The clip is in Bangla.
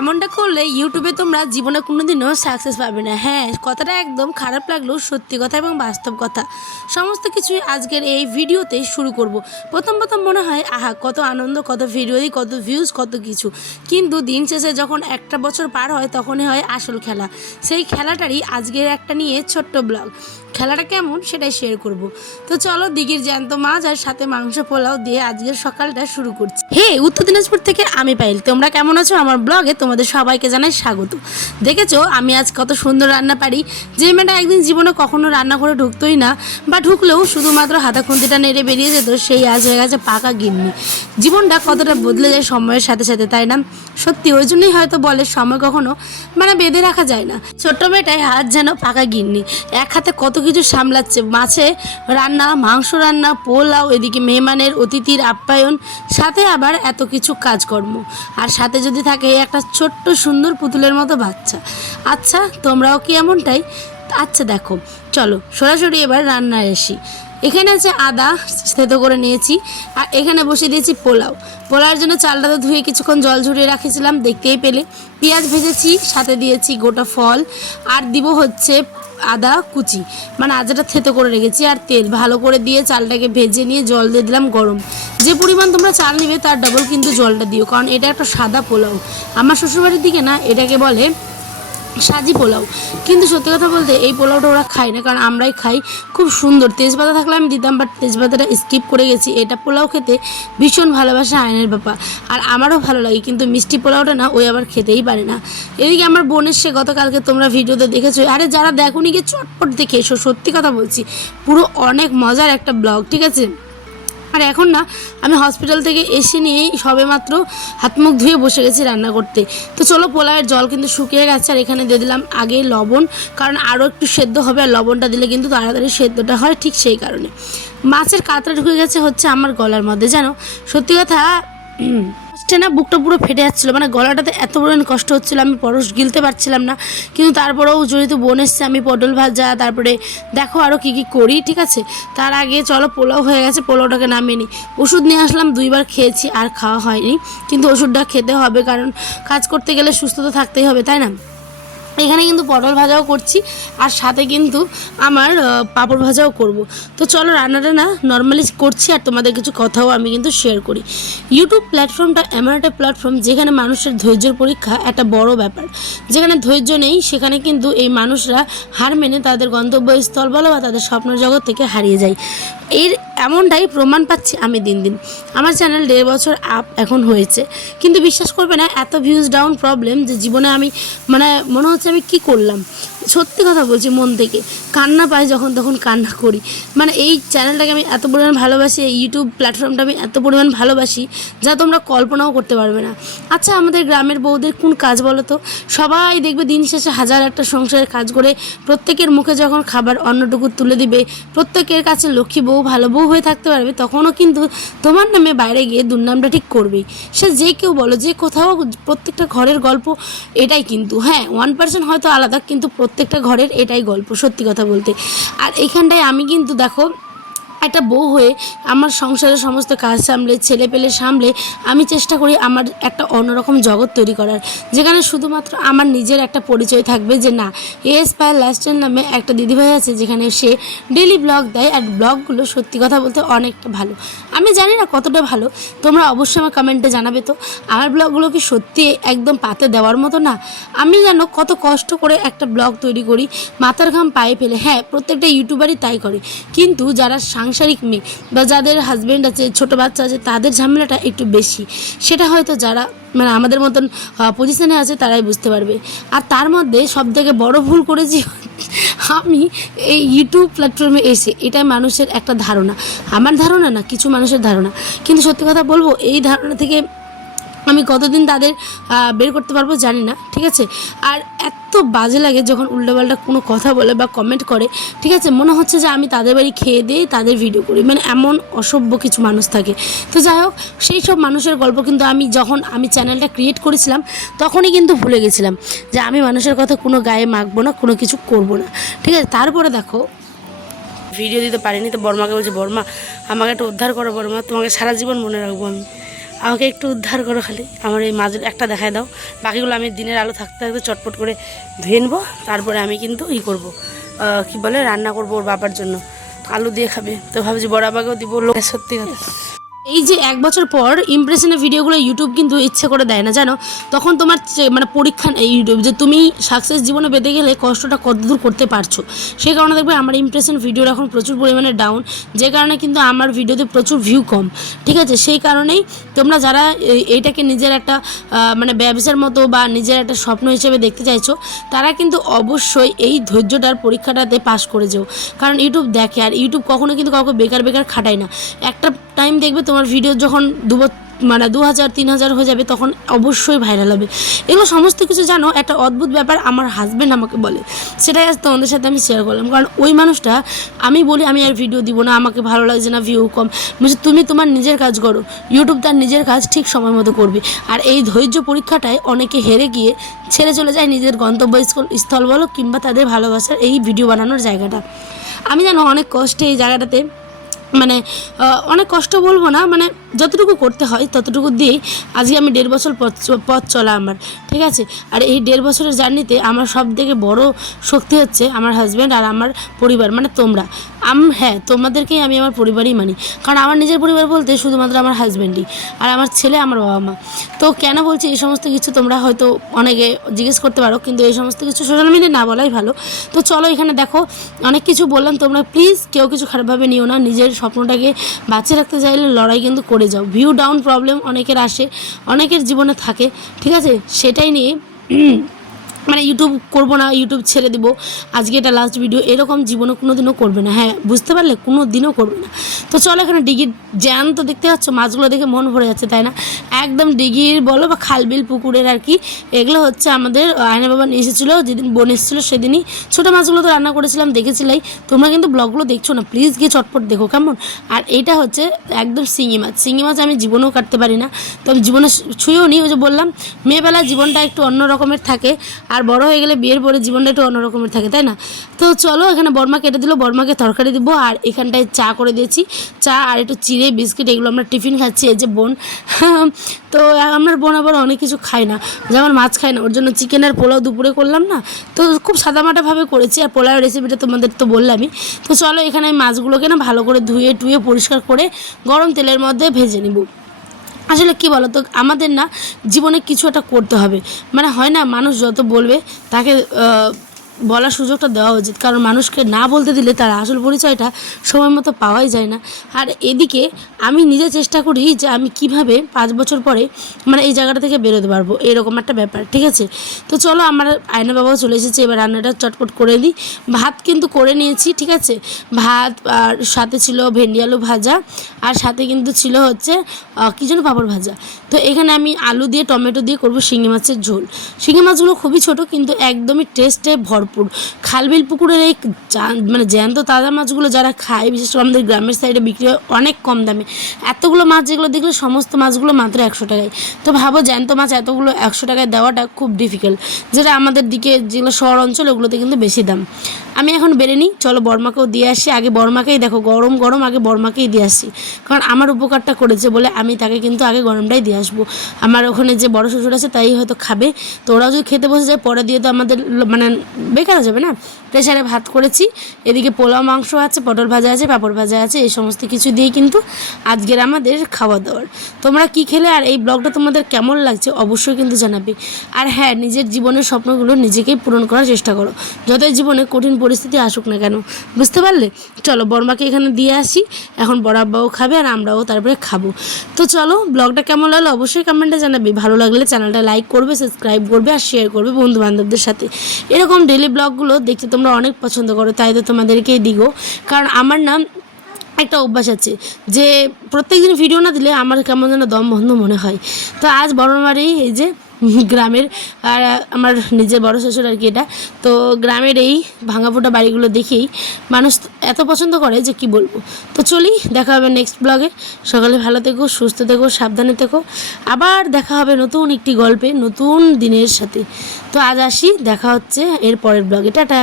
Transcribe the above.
এমনটা করলে ইউটিউবে তোমরা জীবনে কোনোদিনও সাকসেস পাবে না। হ্যাঁ, কথাটা একদম খারাপ লাগলেও সত্যি কথা এবং বাস্তব কথা। সমস্ত কিছুই আজকের এই ভিডিওতে শুরু করব। প্রথম মনে হয় আহা কত আনন্দ, কত ভিডিও, কত ভিউজ, কত কিছু। কিন্তু দিন শেষে যখন একটা বছর পার হয় তখনই হয় আসল খেলা। সেই খেলাটারই আজকের একটা নিয়ে ছোট্ট ব্লগ। খেলাটা কেমন সেটাই শেয়ার করব। তো চলো, দিঘির জ্যান্ত মাছ আর সাথে মাংস পোলাও দিয়ে আজকের সকালটা শুরু করছি। হে, উত্তর দিনাজপুর থেকে আমি পাইল। তোমরা কেমন আছো? আমার ব্লগে তোমাদের সবাইকে জানাই স্বাগত। দেখেছো আমি আজ কত সুন্দর রান্না পারি। যে মেয়েটা একদিন জীবনে কখনো রান্না করে ঢুকতোই না, বা ঢুকলেও শুধুমাত্র হাতা খুন্তিটা নেড়ে বেরিয়ে যেত, সেই আজ হয়ে গেছে পাকা গিন্নি। জীবনটা কতটা বদলে যায় সময়ের সাথে সাথে, তাই না? সত্যি ওই জন্যই হয়তো বলে সময় কখনো বেঁধে রাখা যায় না। ছোট্ট মেয়েটাই হাত যেন পাকা গিন্নি, এক হাতে কত কিছু সামলাচ্ছে। মাছে রান্না, মাংস রান্না, পোলাও, এদিকে মেহমানের অতিথির আপ্যায়ন, সাথে আবার এত কিছু কাজকর্ম, আর সাথে যদি থাকে একটা ছোট্ট সুন্দর পুতুলের মতো বাচ্চা। আচ্ছা, তোমরাও কি এমনটাই? আচ্ছা দেখো, চলো সরাসরি এবার রান্নায় আসি। এখানে আছে আদা থেতো করে নিয়েছি, আর এখানে বসিয়ে দিয়েছি পোলাওয়ের জন্য চালটা তো ধুয়ে কিছুক্ষণ জল ঝরিয়ে রাখেছিলাম, দেখতেই পেলে। পেঁয়াজ ভেজেছি, সাথে দিয়েছি গোটা ফল, আর দিব হচ্ছে আদা কুচি, আদাটা থেতো করে রেখেছি, আর তেল ভালো করে দিয়ে চালটাকে ভেজে নিয়ে জল দিয়ে দিলাম গরম। যে পরিমাণ তোমরা চাল নিবে তার ডাবল কিন্তু জলটা দিও, কারণ এটা একটা সাদা পোলাও। আমার শ্বশুরবাড়ির দিকে না এটাকে বলে সাজি পোলাও। কিন্তু সত্যি কথা বলতে এই পোলাওটা ওরা খায় না, কারণ আমরাই খাই। খুব সুন্দর, তেজপাতা থাকলে আমি দিতাম, বাট তেজপাতাটা স্কিপ করে গেছি। এটা পোলাও খেতে ভীষণ ভালোবাসা আয়নের ব্যাপার, আর আমারও ভালো লাগে। কিন্তু মিষ্টি পোলাওটা না ওই আবার খেতেই পারে না। এদিকে আমার বোনের সে গতকালকে তোমরা ভিডিওতে দেখেছো, আরে যারা দেখোনি গিয়ে চটপট দেখে এসো। সত্যি কথা বলছি, পুরো অনেক মজার একটা ব্লগ, ঠিক আছে? আর এখন না আমি হসপিটাল থেকে এসে নিয়েই সবে মাত্র হাত মুখ ধুয়ে বসে গেছি রান্না করতে। তো চলো, পোলাওয়ের জল কিন্তু শুকিয়ে গেছে, আর এখানে দিয়ে দিলাম আগে লবণ, কারণ আরও একটু সেদ্ধ হবে, আর লবণটা দিলে কিন্তু তাড়াতাড়ি সেদ্ধটা হয়, ঠিক সেই কারণে। মাছের কাঁকড়া ঢুকে গেছে হচ্ছে আমার গলার মধ্যে, জানো সত্যি কথা না, বুকটা পুরো ফেটে যাচ্ছিলো, গলাটাতে এত পরিমাণ কষ্ট হচ্ছিলো, আমি পরশ গিলতে পারছিলাম না। কিন্তু তারপরেও যেহেতু বোন এসছে, আমি পটল ভাজা, তারপরে দেখো আরও কী করি, ঠিক আছে? তার আগে চলো, পোলাও হয়ে গেছে, পোলাওটাকে নামিয়ে নিই। ওষুধ নিয়ে আসলাম, 2বার খেয়েছি, আর খাওয়া হয়নি, কিন্তু ওষুধটা খেতে হবে, কারণ কাজ করতে গেলে সুস্থ তো থাকতেই হবে, তাই না? এখানে কিন্তু পটল ভাজাও করছি, আর সাথে কিন্তু আমার পাঁপড় ভাজাও করব। তো চলো, রান্নাটা না নর্মালি করছি, আর তোমাদের কিছু কথাও আমি কিন্তু শেয়ার করি। ইউটিউব প্ল্যাটফর্মটা এমন একটা প্ল্যাটফর্ম যেখানে মানুষের ধৈর্যের পরীক্ষা একটা বড় ব্যাপার। যেখানে ধৈর্য নেই সেখানে কিন্তু এই মানুষরা হার মেনে তাদের গন্তব্যস্থল বলো বা তাদের স্বপ্ন জগৎ থেকে হারিয়ে যায়। এর এমনটাই প্রমাণ পাচ্ছি আমি দিন দিন। আমার চ্যানেল 1.5 বছর আপ এখন হয়েছে, কিন্তু বিশ্বাস করবে না, এত ভিউজ ডাউন প্রবলেম যে জীবনে আমি মনে হচ্ছে আমি কি করলাম। সত্যি কথা বলছি, মন থেকে কান্না পাই যখন তখন কান্না করি। এই চ্যানেলটাকে আমি এত পরিমাণ ভালোবাসি, এই ইউটিউব প্ল্যাটফর্মটা আমি এত পরিমাণ ভালোবাসি যা তোমরা কল্পনাও করতে পারবে না। আচ্ছা, আমাদের গ্রামের বউদের কোন কাজ বলো তো? সবাই দেখবে দিন শেষে হাজার একটা সংসারের কাজ করে প্রত্যেকের মুখে যখন খাবার অন্নটুকু তুলে দিবে, প্রত্যেকের কাছে লক্ষ্মী বউ ভালো বউ হয়ে থাকতে পারবে, তখনও কিন্তু তোমার নামে বাইরে গিয়ে দুর্নামটা ঠিক করবেই। সে যে কেউ বলো, যে কোথাও, প্রত্যেকটা ঘরের গল্প এটাই কিন্তু। হ্যাঁ, 1% হয়তো আলাদা, কিন্তু প্রত্যেকটা ঘরের এটাই গল্প, সত্যি কথা বলতে। আর এইখানটায় আমি কিন্তু দেখো একটা বউ হয়ে আমার সংসারের সমস্ত কাজ সামলে, ছেলে পেলে সামলে আমি চেষ্টা করি আমার একটা অন্যরকম জগৎ তৈরি করার, যেখানে শুধুমাত্র আমার নিজের একটা পরিচয় থাকবে, যে না এস পায়ের লাইফস্টাইল নামে একটা দিদিভাই আছে, যেখানে সে ডেলি ব্লগ দেয়, আর ব্লগগুলো সত্যি কথা বলতে অনেকটা ভালো। আমি জানি না কতটা ভালো, তোমরা অবশ্যই আমার কমেন্টে জানাবে তো আমার ব্লগগুলো কি সত্যি একদম পাতে দেওয়ার মতো না? আমি জানো কত কষ্ট করে একটা ব্লগ তৈরি করি, মাথার ঘাম পায়ে ফেলে। হ্যাঁ, প্রত্যেকটা ইউটিউবারই তাই করে, কিন্তু যারা সাংসারিক মেয়ে বা যাদের হাজব্যান্ড আছে, ছোটো বাচ্চা আছে, তাদের ঝামেলাটা একটু বেশি। সেটা হয়তো যারা আমাদের মতন পজিশনে আছে তারাই বুঝতে পারবে। আর তার মধ্যে সবথেকে বড় ভুল করেছি আমি এই ইউটিউব প্ল্যাটফর্মে এসে, এটাই মানুষের একটা ধারণা, আমার ধারণা না, কিছু মানুষের ধারণা। কিন্তু সত্যি কথা বলবো, এই ধারণা থেকে আমি কতদিন তাদের বের করতে পারবো জানি না, ঠিক আছে? আর এত বাজে লাগে যখন উল্টোপাল্টা কোনো কথা বলে বা কমেন্ট করে, ঠিক আছে? মনে হচ্ছে যে আমি তাদের বাড়ি খেয়ে দিয়ে তাদের ভিডিও করি, এমন অসভ্য কিছু মানুষ থাকে। তো যাই হোক, সেই সব মানুষের গল্প কিন্তু যখন আমি চ্যানেলটা ক্রিয়েট করেছিলাম তখনই কিন্তু ভুলে গেছিলাম যে আমি মানুষের কথা কোনো গায়ে মাখবো না, কোনো কিছু করব না, ঠিক আছে? তারপরে দেখো ভিডিও দিতে পারিনি, তো বর্মাকে বলছি, বর্মা আমাকে একটা উদ্ধার করো, বর্মা তোমাকে সারা জীবন মনে রাখবো আমি। আমাকে একটু উদ্ধার করো, খালি আমার এই মাছ একটা দেখায় দাও। বাকিগুলো আমি দিনের আলো থাকতে থাকতে চটপট করে ধুয়ে নেবো, তারপরে আমি কিন্তু করবো, কি বলে, রান্না করবো ওর বাবার জন্য। আলু দিয়ে খাবে, তো ভাবছি বড় বাবাকেও দিব। সত্যি কথা, এই যে 1 বছর পর ইমপ্রেশনের ভিডিওগুলো ইউটিউব কিন্তু ইচ্ছে করে দেয় না, জানো। তখন তোমার মানে পরীক্ষা ইউটিউব যে তুমি সাকসেস জীবনে পেতে গেলে কষ্টটা কতদূর করতে পারছো, সেই কারণে দেখবে আমার ইমপ্রেশন ভিডিওর এখন প্রচুর পরিমাণে ডাউন, যে কারণে কিন্তু আমার ভিডিওতে প্রচুর ভিউ কম। ঠিক আছে, সেই কারণেই তোমরা যারা এইটাকে নিজের একটা মানে ব্যবসার মতো বা নিজের একটা স্বপ্ন হিসেবে দেখতে চাইছো, তারা কিন্তু অবশ্যই এই ধৈর্যটার পরীক্ষাটাতে পাস করে যাও। কারণ ইউটিউব দেখে, আর ইউটিউব কখনো কিন্তু কাউকে বেকার বেকার খাটায় না। একটা টাইম দেখবে তোমার ভিডিও যখন 2000-3000 হয়ে যাবে, তখন অবশ্যই ভাইরাল হবে। এগুলো সমস্ত কিছু জানো, একটা অদ্ভুত ব্যাপার আমার হাজব্যান্ড আমাকে বলে, সেটাই আজ তোমাদের সাথে আমি শেয়ার করলাম। কারণ ওই মানুষটা, আমি বলি আমি আর ভিডিও দিব না, আমাকে ভালো লাগছে না, ভিউ কম, বলছে তুমি তোমার নিজের কাজ করো, ইউটিউব তার নিজের কাজ ঠিক সময় মতো করবে। আর এই ধৈর্য পরীক্ষাটায় অনেকে হেরে গিয়ে ছেড়ে চলে যায় নিজের গন্তব্যস্থল বলো কিংবা তাদের ভালোবাসার এই ভিডিও বানানোর জায়গাটা। আমি জানো অনেক কষ্টে এই জায়গাটাতে, মানে অনেক কষ্ট বলবো না, মানে যতটুকু করতে হয় ততটুকু দিয়েই আজকে আমি 1.5 বছর পথ চলা আমার। ঠিক আছে, আর এই 1.5 বছরের জার্নিতে আমার সব থেকে বড় শক্তি হচ্ছে আমার হাজব্যান্ড আর আমার পরিবার, মানে তোমরা। হ্যাঁ, তোমাদেরকেই আমি আমার পরিবারই মানি। কারণ আমার নিজের পরিবার বলতে শুধুমাত্র আমার হাজব্যান্ডই, আর আমার ছেলে, আমার বাবা মা। তো কেন বলছি এই সমস্ত কিছু, তোমরা হয়তো অনেকে জিজ্ঞেস করতে পারো, কিন্তু এই সমস্ত কিছু সোশ্যাল মিডিয়ায় না বলাই ভালো। তো চলো, এখানে দেখো অনেক কিছু বললাম, তোমরা প্লিজ কেউ কিছু খারাপভাবে নিও না। নিজের স্বপ্নটাকে বাঁচিয়ে রাখতে চাইলে লড়াই কিন্তু করে যাও। ভিউ ডাউন প্রবলেম অনেকের আসে, অনেকের জীবনে থাকে। ঠিক আছে, সেটাই নিয়ে মানে ইউটিউব করবো না, ইউটিউব ছেড়ে দেবো, আজকে এটা লাস্ট ভিডিও, এরকম জীবনে কোনো দিনও করবে না। হ্যাঁ, বুঝতে পারলে, কোনো দিনও করবে না। তো চলো, এখানে ডিগির জ্যান তো দেখতে পাচ্ছ, মাছগুলো দেখে মন ভরে যাচ্ছে, তাই না? একদম ডিগির বলো বা খালবিল পুকুরের আর কি। এগুলো হচ্ছে আমাদের আয়না বাবা নিয়ে এসেছিলো, যেদিন বোন এসেছিলো সেদিনই। ছোটো মাছগুলো তো রান্না করেছিলাম, দেখেছিলাই। তোমরা কিন্তু ব্লগগুলো দেখছো না, প্লিজ গিয়ে চটপট দেখো কেমন। আর এইটা হচ্ছে একদম শিঙি মাছ। শিঙি মাছ আমি জীবনেও কাটতে পারি না, তো আমি জীবনে ছুঁয়েও নি। ওই যে বললাম, মেয়েবেলা জীবনটা একটু অন্য রকমের থাকে, আর বড় হয়ে গেলে বিয়ের পরে জীবনটা একটু অন্য রকমের থাকে, তাই না? তো চলো, এখানে বর্মা কেটে দিল, বর্মাকে তরকারি দিব, আর এখানটায় চা করে দিয়েছি। চা আর একটু চিড়ে বিস্কিট, এগুলো আমরা টিফিন খাচ্ছি। এই যে বোন, তো আমার বোন আবার অনেক কিছু খায় না, যেমন মাছ খায় না, ওর জন্য চিকেন আর পোলাও দুপুরে করলাম না। তো খুব সাদামাটাভাবে করেছি, আর পোলাওয়ের রেসিপিটা তোমাদের তো বললামই। তো চলো, এখানে আমি মাছগুলোকে না ভালো করে ধুয়ে টুয়ে পরিষ্কার করে গরম তেলের মধ্যে ভেজে নিব। আসলে কি বলো তো, আমাদের না জীবনে কিছু একটা করতে হবে, মানে হয় না, মানুষ যত বলবে তাকে বলার সুযোগটা দেওয়া উচিত। কারণ মানুষকে না বলতে দিলে তার আসল পরিচয়টা সময় মতো পাওয়াই যায় না। আর এদিকে আমি নিজে চেষ্টা করি যে আমি কিভাবে 5 বছর পরে মানে এই জায়গাটা থেকে বেরোতে পারবো, এরকম একটা ব্যাপার। ঠিক আছে, তো চলো, আমার আয়না বাবাও চলে এসেছে, এবার রান্নাটা চটপট করে দিই। ভাত কিন্তু করে নিয়েছি, ঠিক আছে, ভাত, আর সাথে ছিল ভেন্ডি আলু ভাজা, আর সাথে কিন্তু ছিল হচ্ছে কী যেন পাঁপড় ভাজা। তো এখানে আমি আলু দিয়ে টমেটো দিয়ে করবো শিঙি মাছের ঝোল। শিঙি মাছগুলো খুবই ছোট, কিন্তু একদমই টেস্টে ভরপুর। খালবিল পুকুরের এই মানে জ্যান্ত তাজা মাছগুলো যারা খায়, বিশেষ করে আমাদের গ্রামের সাইডে বিক্রি হয় অনেক কম দামে। এতগুলো মাছ যেগুলো দেখলে, সমস্ত মাছগুলো মাত্র 100 টাকায়। তো ভাবো, জ্যান্ত মাছ এতগুলো 100 টাকায় দেওয়াটা খুব ডিফিকাল্ট, যেটা আমাদের দিকে যেগুলো শহর অঞ্চল ওগুলোতে কিন্তু বেশি দাম। আমি এখন বেরে নিই, চলো বর্মাকেও দিয়ে আসি। আগে বর্মাকেই দেখো, গরম গরম আগে বর্মাকেই দিয়ে আসি, কারণ আমার উপকারটা করেছে বলে আমি তাকে কিন্তু আগে গরমটাই দিয়ে আসবো। আমার ওখানে যে বড় শ্বশুর আছে তাই হয়তো খাবে, তো ওরাও যদি খেতে বসে যায় পরে দিয়ে তো আমাদের মানে বেকার যাবে না। প্রেশারে ভাত করেছি, এদিকে পোলাও মাংস আছে, পটল ভাজা আছে, পাঁপড় ভাজা আছে, এই সমস্ত কিছু দিয়ে কিন্তু আজকের আমাদের খাওয়া দাওয়ার। তোমরা কি খেলে আর এই ব্লগটা তোমাদের কেমন লাগছে অবশ্যই কিন্তু জানাবে। আর হ্যাঁ, নিজের জীবনের স্বপ্নগুলো নিজেকেই পূরণ করার চেষ্টা করো, যতই জীবনে কঠিন পরিস্থিতি আসুক না কেন। বুঝতে পারলে? চলো, বর্মাকে এখানে দিয়ে আসি, এখন বড় আব্বাও খাবে আর আমরাও তারপরে খাবো। তো চলো, ব্লগটা কেমন লাগলো অবশ্যই কমেন্টে জানাবে। ভালো লাগলে চ্যানেলটা লাইক করবে, সাবস্ক্রাইব করবে, আর শেয়ার করবে বন্ধু বান্ধবদের সাথে। এরকম ডেলি ব্লগগুলো দেখতে তোমরা অনেক পছন্দ করো, তাই তো তোমাদেরকেই দিগো। কারণ আমার না একটা অভ্যাস আছে যে প্রত্যেক দিন ভিডিও না দিলে আমার কেমন যেন দম বন্ধ মনে হয়। তো আজ বড়মারি এই যে গ্রামের, আর আমার নিজের বড় শ্বশুর আর কি এটা, তো গ্রামের এই ভাঙাফোটা বাড়িগুলো দেখেই মানুষ এত পছন্দ করে যে কি বলবো। তো চলি, দেখা হবে নেক্সট ব্লগে। সকালে ভালো থেকো, সুস্থ থেকো, সাবধানে থেকো। আবার দেখা হবে নতুন একটি গল্পে, নতুন দিনের সাথে। তো আজ আসি, দেখা হচ্ছে এর পরের ব্লগে। টাটা।